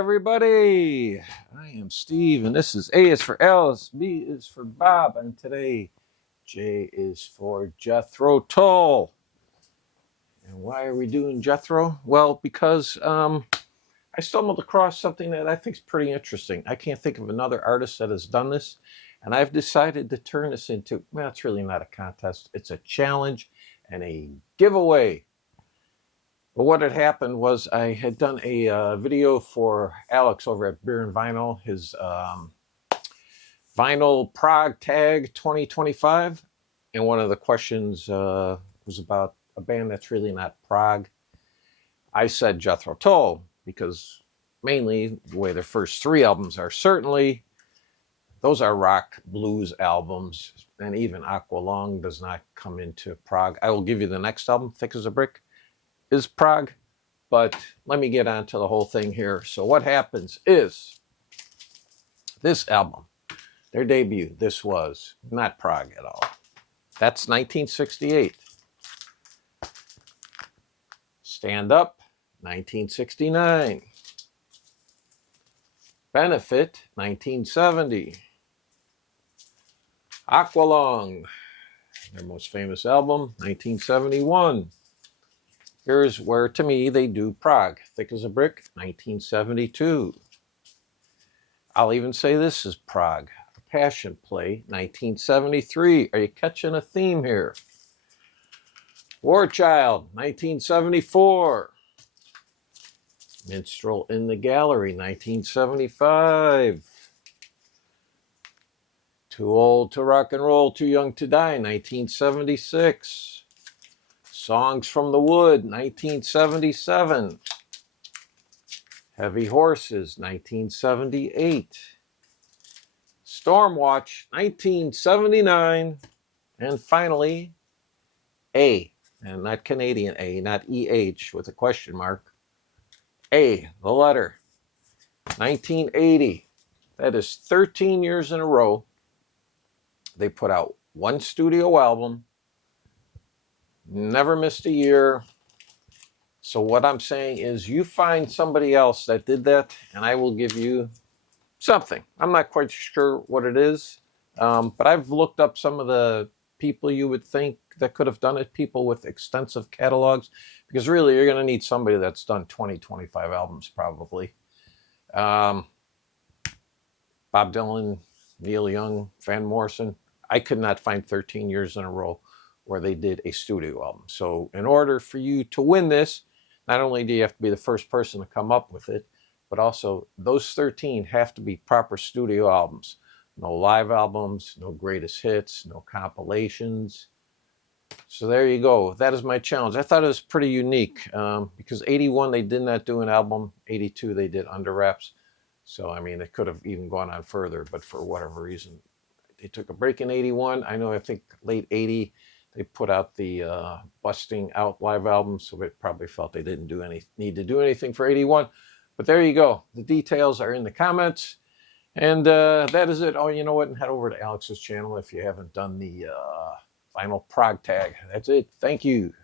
everybody. I am Steve, and this is A is for Alice, B is for Bob, and today J is for Jethro Tull. And why are we doing Jethro? Well, because I stumbled across something that I think is pretty interesting. I can't think of another artist that has done this, and I've decided to turn this into, well, it's really not a contest. It's a challenge and a giveaway. But what had happened was I had done a video for Alex over at Beer and Vinyl, his Vinyl Prague Tag 2025. And one of the questions was about a band that's really not Prague. I said Jethro Tull because mainly the way their first three albums are, certainly those are rock blues albums, and even Aqualung does not come into Prague. I will give you the next album, Thick as a Brick, is Prague, but let me get on to the whole thing here. So what happens is this album, their debut, this was not Prague at all. That's 1968. Stand Up, 1969. Benefit, 1970. Aqualung, their most famous album, 1971. Here's where, to me, they do Prague. Thick as a Brick, 1972. I'll even say this is Prague. A Passion Play, 1973. Are you catching a theme here? War Child, 1974. Minstrel in the Gallery, 1975. Too Old to Rock and Roll, Too Young to Die, 1976. Songs from the Wood, 1977. Heavy Horses, 1978. Stormwatch, 1979. And finally, A, and not Canadian A, not EH with a question mark. A, the letter, 1980. That is 13 years in a row. They put out one studio album. Never missed a year. So what I'm saying is you find somebody else that did that, and I will give you something. I'm not quite sure what it is, but I've looked up some of the people you would think that could have done it, people with extensive catalogs, because really you're going to need somebody that's done 20, 25 albums probably. Bob Dylan, Neil Young, Van Morrison. I could not find 13 years in a row where they did a studio album. So in order for you to win this, not only do you have to be the first person to come up with it, but also those 13 have to be proper studio albums. No live albums, no greatest hits, no compilations. So there you go. That is my challenge. I thought it was pretty unique because 81 they did not do an album. 82 they did Under Wraps. So I mean, it could have even gone on further, but for whatever reason, they took a break in 81. I think late 80, they put out the Busting Out live album, so they probably felt they didn't need to do anything for 81. But there you go. The details are in the comments. And that is it. Oh, you know what? And head over to Alex's channel if you haven't done the Vinyl Prague Tag. That's it. Thank you.